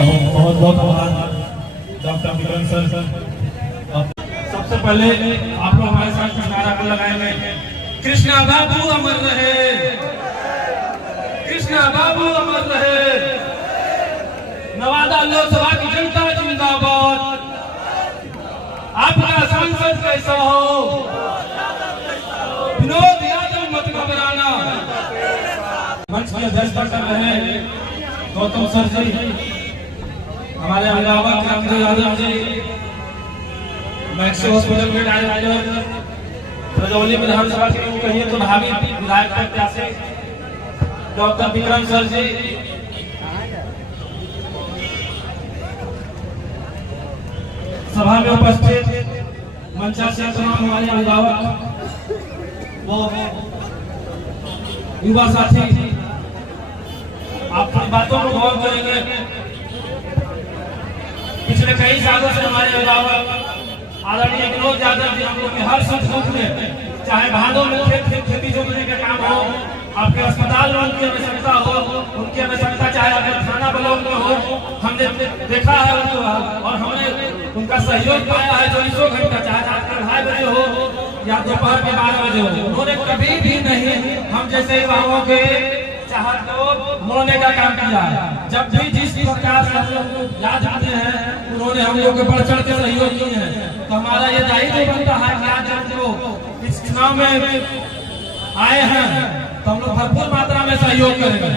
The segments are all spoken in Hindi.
बहुत बहुत आभार डॉक्टर विक्रम सर। सबसे पहले आप लोग हमारे साथ कुछ नारा को लगाएंगे, कृष्णा बाबू अमर रहे, कृष्णा बाबू अमर रहे, नवादा लोकसभा की जनता जिंदाबाद, आपका सांसद कैसा हो, विनोद यादव मत घबराना। मंच की अध्यक्षता कर रहे हैं गौतम सर जी, हमारे अभिभावक रामदेव यादव जी, मैक्स हॉस्पिटल में डायरेक्टर, रजौली विधानसभा के कहिए तो भावी विधायक प्रत्याशी डॉक्टर विक्रम सर जी, सभा में उपस्थित मंचा से तमाम हमारे अभिभावक वो युवा साथी, आप बातों को गौर करेंगे। पिछले कई सालों से हमारे अभिभावक आदरणीय विनोद यादव जी हम लोग के हर सुख दुख में, चाहे भादों में खेती जोतने का काम हो, आपके अस्पताल में उनकी आवश्यकता हो, उनकी आवश्यकता चाहे आपके थाना ब्लॉक में हो, हमने देखा है उनको और हमने उनका सहयोग पाया है। 24 घंटा चाहे रात के 2:30 बजे हो या दोपहर के 12 बजे हो, उन्होंने कभी भी नहीं हम जैसे युवाओं के चाहत को मोड़ने का काम किया है। जब भी जिस प्रकार से हम लोग याद आते हैं उन्होंने हम लोग के बढ़ चढ़ के सहयोग किए हैं। तो हमारा ये दायित्व बनता है कि आज हम लोग इस चुनाव में आए हैं तो हम लोग भरपूर मात्रा में सहयोग करेंगे।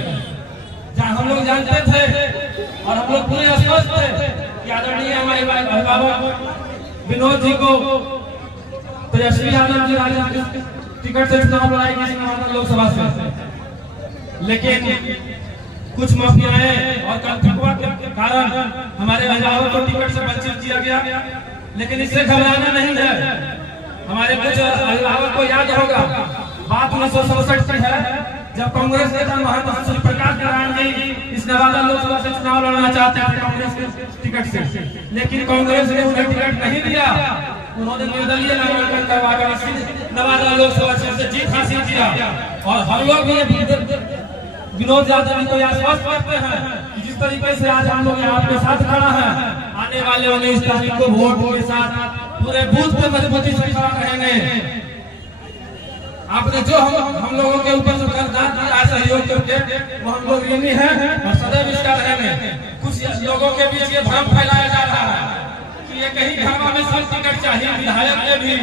जहाँ हम लोग जानते थे और हम लोग पूरे स्पष्ट थे कि आदरणीय हमारे अभिभावक विनोद जी को तेजस्वी यादव जी राजनीतिक टिकट से चुनाव लड़ाएंगे लोकसभा से, लेकिन कुछ माफियाएं और कंटकवा के कारण हमारे अभिभावक को टिकट से वंचित किया गया। लेकिन इससे घबराना नहीं है। हमारे कुछ अभिभावक को याद होगा बात 1967 की है, जब कांग्रेस नेता महात्मा श्री प्रकाश नारायण जी इस नवादा लोकसभा से चुनाव लड़ना चाहते थे कांग्रेस के टिकट से, लेकिन कांग्रेस ने उन्हें टिकट नहीं दिया। उन्होंने निर्दलीय नामांकन करवाकर नवादा लोकसभा से जीत हासिल किया। और हम लोग भी विनोद यादव जी को आश्वस्त करते हैं कि जिस तरीके से आज हम लोग आपके साथ खड़ा है, आने वाले 19 तारीख को वोट के साथ पूरे बूथ पे मजबूती से खड़ा रहेंगे। आपने जो हम लोगों के ऊपर जो कर्जदार दिया सहयोग करके वो हम लोग ऋणी हैं और सदैव इसका रहेंगे। कुछ लोगों के बीच ये भ्रम फैलाया जा रहा है कि ये कहीं घरवा में सब टिकट चाहिए, विधायक के भी,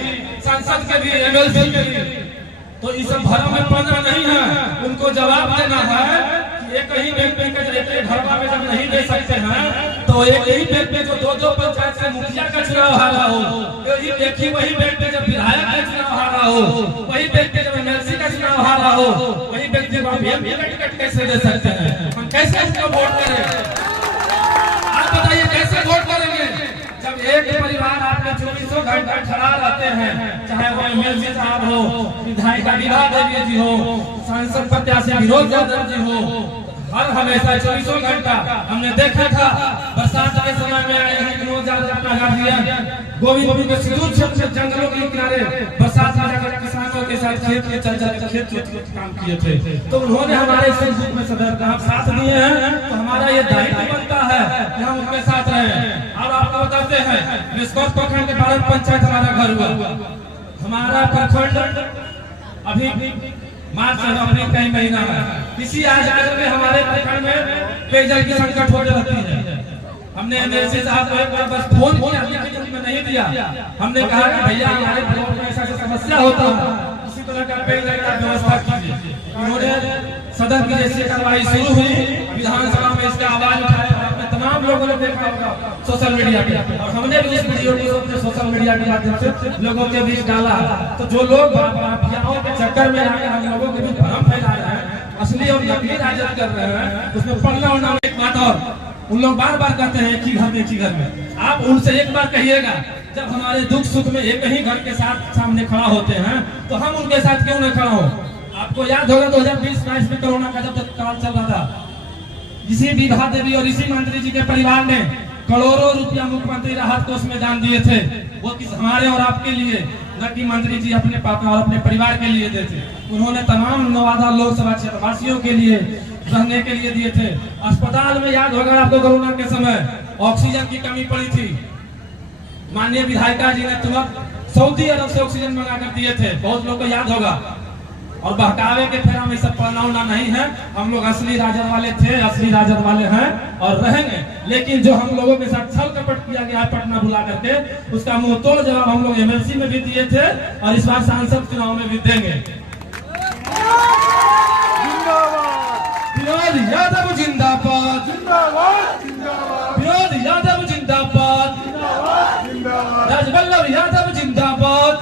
सांसद के भी, एमएलसी के भी। तो इस भरम में पड़ना नहीं है, उनको जवाब देना है कि एक ही व्यक्ति के घरवा में जब नहीं दे सकते हैं तो एक ही व्यक्ति जो दो पंचायत से मुखिया का चुनाव हारा हो, एक ही वही व्यक्ति जब विधायक का चुनाव हारा हो, वही व्यक्ति जब एमएलसी का चुनाव हारा हो, वही व्यक्ति को आप एमपी का टिकट कैसे दे सकते हैं? हम कैसे इसको वोट करें? आप बताइए कैसे वोट करेंगे जब एक परिवार आपके 24 घंटा खड़ा रहते हैं, चाहे वो एमएलसी साहब हो, विधायक विभा देवी जी हो, सांसद प्रत्याशी विनोद यादव जी हो, हर हमेशा 24 घंटा हमने देखा था। बरसात के समय में आए हैं विनोद यादव अपना गार्जियन गोविंदपुर के सुदूर क्षेत्र जंगलों के किनारे बरसात में जाकर किसानों के साथ खेत काम किए थे। तो उन्होंने हमारे संयुक्त में सदैव आप साथ दिए हैं, तो हमारा ये दायित्व बनता है कि हम उनके साथ रहें। और आपको बताते हैं निष्कर्ष प्रखंड के 12 पंचायत हमारा घर हुआ। हमारा प्रखंड अभी मार्च अप्रैल का ही महीना है, इसी आज में हमारे प्रखंड में पेयजल की संकट हो रहती है। हमने एमएलसी साहब को एक बार बस फोन किया, में नहीं दिया। हमने कहा कि भैया हमारे ब्लॉक में ऐसा समस्या होता है, इसी तरह का पेयजल का व्यवस्था कीजिए। उन्होंने सदन की जैसी कार्रवाई शुरू हुई, विधानसभा में इसका आवाज उठाया, तमाम लोगों ने देखा होगा सोशल मीडिया पे, और हमने भी इस वीडियो को अपने सोशल मीडिया के माध्यम से लोगों के बीच डाला। तो जो लोग माफियाओं के चक्कर में आकर हम लोगों के बीच भ्रम फैला रहे हैं, असली और नकली राजद कर रहे हैं, उसमें पढ़ना होना एक बात। और उन लोग बार बार कहते हैं कि घर में की घर में, आप उनसे एक बार कहिएगा जब हमारे दुख सुख में एक ही घर के साथ सामने खड़ा होते हैं तो हम उनके साथ क्यों न खड़ा हो। आपको याद होगा 2020-22 में कोरोना का जब तक काल चल रहा था, इसी विभा देवी और इसी मंत्री जी के परिवार ने करोड़ों रुपया मुख्यमंत्री राहत कोष में दान दिए थे, वो किस हमारे और आपके लिए। न कि मंत्री जी अपने पापा और अपने परिवार के लिए देते। उन्होंने तमाम नवादा लोकसभा क्षेत्र वासियों के लिए रहने के लिए दिए थे। अस्पताल में याद होगा आपको कोरोना के समय ऑक्सीजन की कमी पड़ी थी, माननीय विधायिका जी ने तुरंत सऊदी अरब से ऑक्सीजन मंगा कर दिए थे, बहुत लोग को याद होगा। और बहकावे के फेरा में सब पढ़ना नहीं है, हम लोग असली राजद वाले थे, असली राजद वाले हैं और रहेंगे। लेकिन जो हम लोगों के साथ छल कपट किया गया है पटना बुला करके, उसका मुंह तोड़ जवाब हम लोग एमएलसी में भी दिए थे और इस बार सांसद चुनाव में भी देंगे। विनोद यादव जिंदाबाद, विनोद यादव जिंदाबाद, राजवल्लभ यादव जिंदाबाद,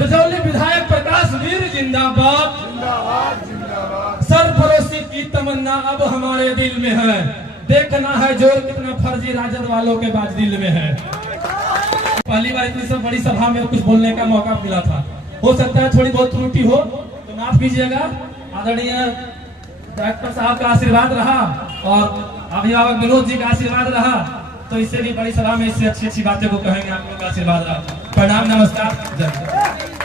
रजौली विधायक प्रकाश वीर जिंदाबाद। सरफरोशी की तमन्ना अब हमारे दिल में है, देखना है जोर कितना फर्जी राजद वालों के बाद दिल में है। पहली बार इतनी सब बड़ी सभा में कुछ बोलने का मौका मिला था, हो सकता है थोड़ी बहुत त्रुटि हो तो माफ कीजिएगा। आदरणीय डायरेक्टर साहब का आशीर्वाद रहा और अभिभावक विनोद जी का आशीर्वाद रहा, तो इससे भी बड़ी सभा में इससे अच्छी अच्छी बातें को कहेंगे। आप लोगों का आशीर्वाद रहा। प्रणाम, नमस्कार, जय।